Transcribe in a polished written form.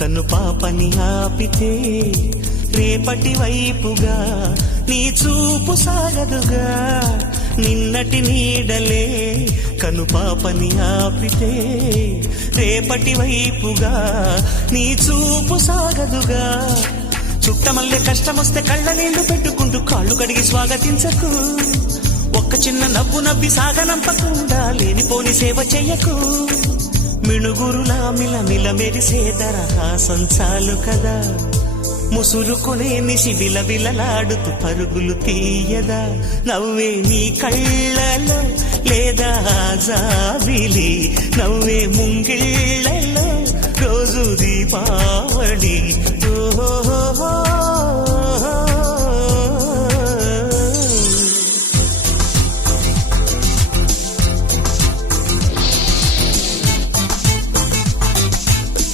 కన్ను పాపని ఆపితే రేపటి వైపుగా నీ చూపు సాగదుగా. నిన్నటి నీడలే కను పాపని ఆపితే రేపటి వైపుగా నీ చూపు సాగదుగా. చుట్టమల్లే కష్టమొస్తే కళ్ళ నీళ్లు పెట్టుకుంటూ కాళ్ళు కడిగి స్వాగతించకు. ఒక్క చిన్న నవ్వు నవ్వి సాగనంపకుండా లేనిపోని సేవ చెయ్యకు. మిణుగురులా మిలమిల మెరిసే దరహాసం చాలు కదా. ముసురుకునే నిశి విలవిలలాడుతూ పరుగులు తీయదా. నవ్వే నీ కళ్ళలో లేదా జాబిలి, నవ్వే ముంగిళ్ళలో రోజు దీపావళి.